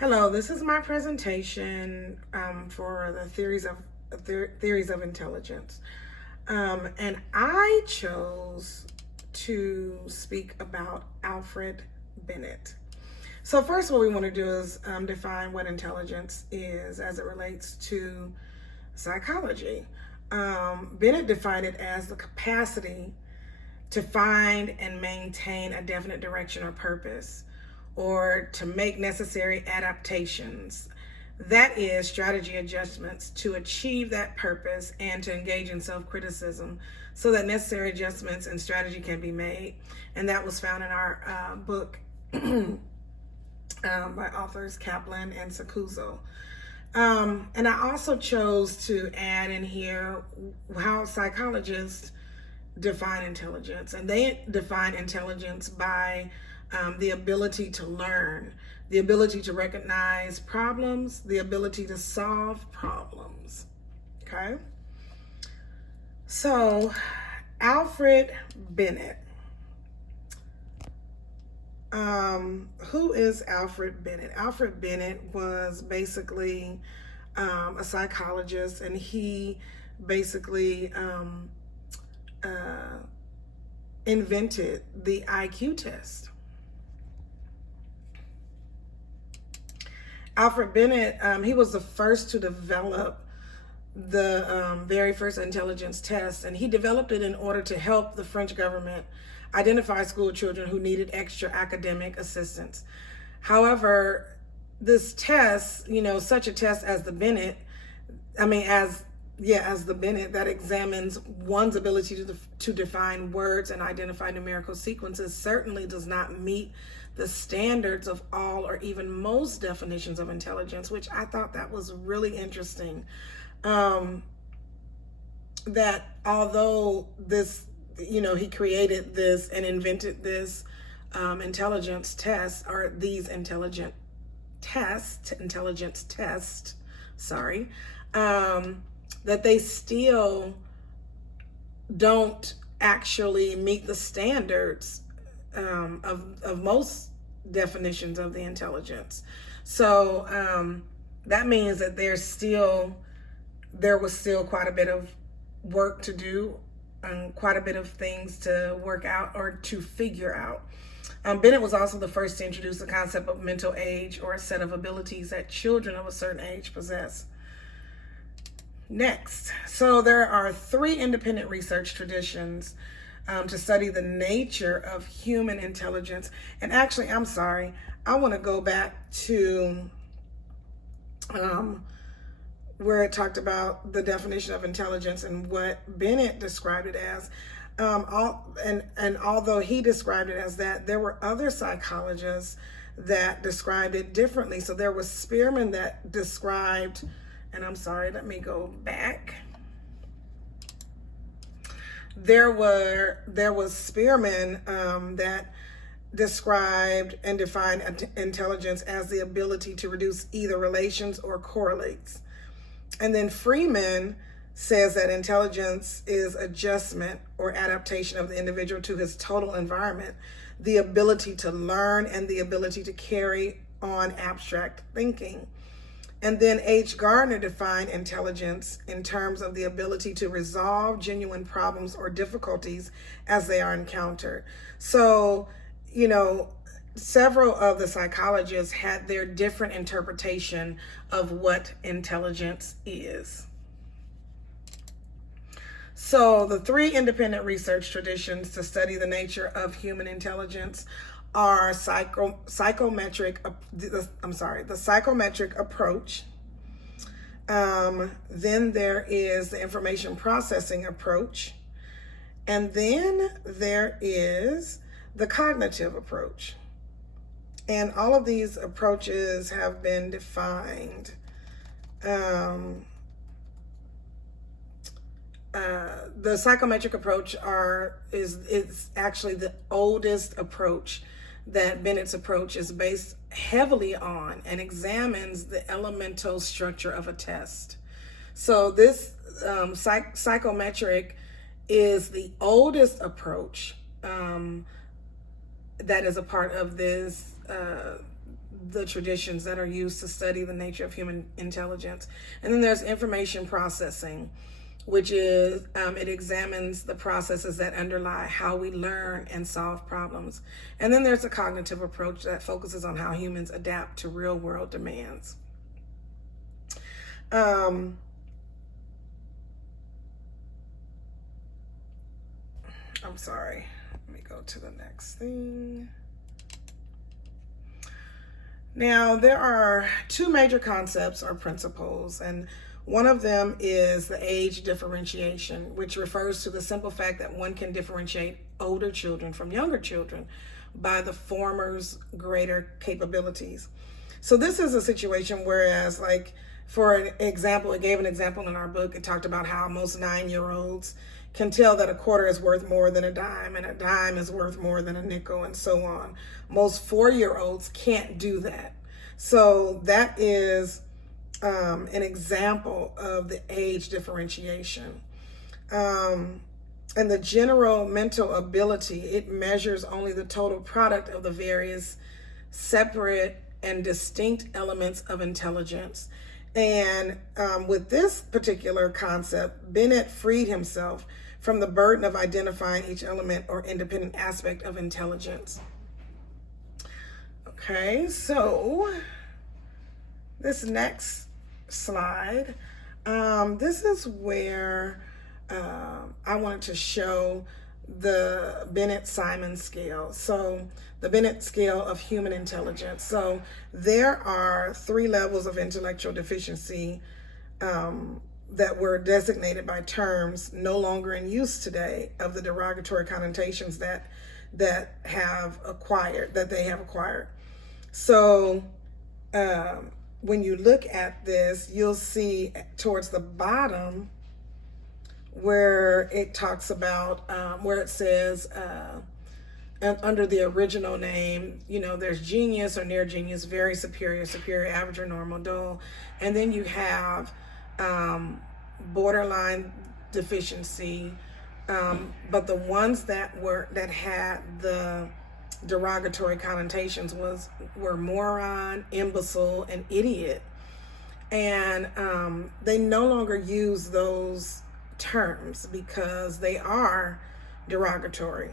Hello, this is my presentation for the theories of intelligence, and I chose to speak about Alfred Bennett. So first, what we want to do is define what intelligence is as it relates to psychology. Bennett defined it as the capacity to find and maintain a definite direction or purpose, or to make necessary adaptations. That is, strategy adjustments to achieve that purpose and to engage in self criticism so that necessary adjustments and strategy can be made. And that was found in our book by authors Kaplan and Sakuzo. And I also chose to add in here how psychologists define intelligence. And they define intelligence by the ability to learn, the ability to recognize problems, the ability to solve problems. Okay? So, Alfred Bennett. Who is Alfred Bennett? Alfred Bennett was basically a psychologist, and he basically invented the IQ test. Alfred Bennett, he was the first to develop the very first intelligence test, and he developed it in order to help the French government identify school children who needed extra academic assistance. However, this test, such a test as the Bennett, as the Bennett, that examines one's ability to define words and identify numerical sequences, certainly does not meet the standards of all or even most definitions of intelligence, which I thought that was really interesting. That although this, he created this and invented this intelligence test, or these intelligence tests, that they still don't actually meet the standards of most definitions of the intelligence. So that means that there was still quite a bit of work to do and quite a bit of things to work out or to figure out. Bennett was also the first to introduce the concept of mental age, or a set of abilities that children of a certain age possess. Next, so there are 3 independent research traditions to study the nature of human intelligence. And actually, I want to go back to where it talked about the definition of intelligence and what Bennett described it as. And although he described it as that, there were other psychologists that described it differently. So there was Spearman that described, and let me go back. There was Spearman that described and defined intelligence as the ability to reduce either relations or correlates. And then Freeman says that intelligence is adjustment or adaptation of the individual to his total environment, the ability to learn, and the ability to carry on abstract thinking. And then H. Gardner defined intelligence in terms of the ability to resolve genuine problems or difficulties as they are encountered. So, several of the psychologists had their different interpretation of what intelligence is. So the 3 independent research traditions to study the nature of human intelligence are the psychometric approach. Then there is the information processing approach. And then there is the cognitive approach. And all of these approaches have been defined. The psychometric approach is actually the oldest approach. That Bennett's approach is based heavily on and examines the elemental structure of a test. So this psychometric is the oldest approach that is a part of the traditions that are used to study the nature of human intelligence. And then there's information processing, which is, it examines the processes that underlie how we learn and solve problems. And then there's a cognitive approach that focuses on how humans adapt to real world demands. I'm sorry, let me go to the next thing. Now, there are two major concepts or principles, and one of them is the age differentiation, which refers to the simple fact that one can differentiate older children from younger children by the former's greater capabilities. So this is a situation whereas, like, for an example, it gave an example in our book. It talked about how most 9-year-olds can tell that a quarter is worth more than a dime and a dime is worth more than a nickel, and so on. Most 4-year-olds can't do that. So that is an example of the age differentiation. And the general mental ability, it measures only the total product of the various separate and distinct elements of intelligence. And with this particular concept, Binet freed himself from the burden of identifying each element or independent aspect of intelligence. Okay, so this next slide, this is where I wanted to show the Binet-Simon scale. So the Binet scale of human intelligence. So there are 3 levels of intellectual deficiency that were designated by terms no longer in use today of the derogatory connotations that they have acquired. So when you look at this, you'll see towards the bottom where it talks about, where it says, under the original name, there's genius or near genius, very superior, superior, average or normal, dull. And then you have borderline deficiency. But the ones that had the derogatory connotations were moron, imbecile, and idiot. And they no longer use those terms because they are derogatory.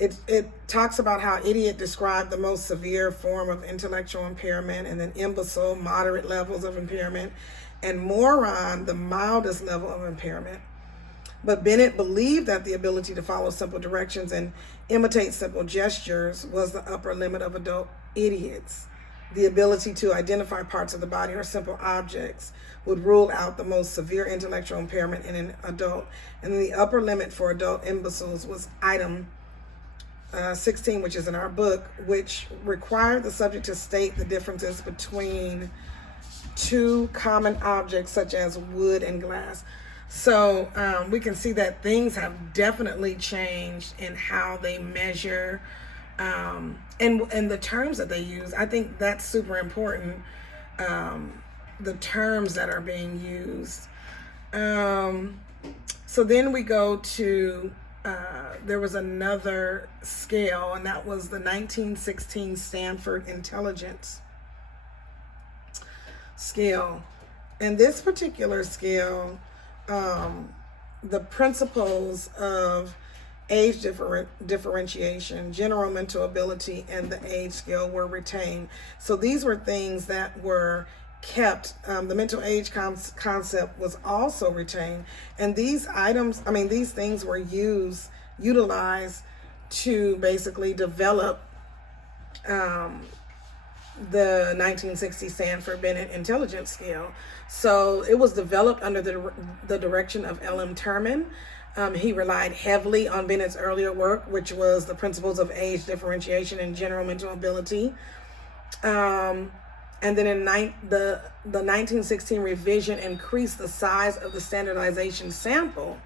It talks about how idiot described the most severe form of intellectual impairment, and then imbecile, moderate levels of impairment, and moron, the mildest level of impairment. But Binet believed that the ability to follow simple directions and imitate simple gestures was the upper limit of adult idiots. The ability to identify parts of the body or simple objects would rule out the most severe intellectual impairment in an adult. And then the upper limit for adult imbeciles was item 16, which is in our book, which required the subject to state the differences between 2 common objects such as wood and glass. So we can see that things have definitely changed in how they measure and the terms that they use. I think that's super important, the terms that are being used. So then we go to, there was another scale, and that was the 1916 Stanford Intelligence Scale. And this particular scale, the principles of age differentiation, general mental ability, and the age scale were retained. So these were things that were kept. The mental age concept was also retained. And these things were utilized to basically develop the 1960 Stanford Binet Intelligence Scale. So it was developed under the direction of L.M. Terman. He relied heavily on Binet's earlier work, which was the principles of age differentiation and general mental ability. And then in the 1916 revision increased the size of the standardization sample.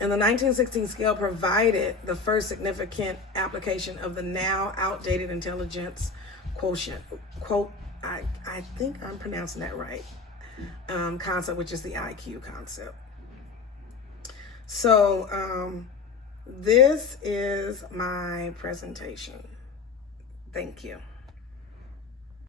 And the 1916 scale provided the first significant application of the now outdated intelligence quotient, I think I'm pronouncing that right, concept, which is the IQ concept. So this is my presentation. Thank you.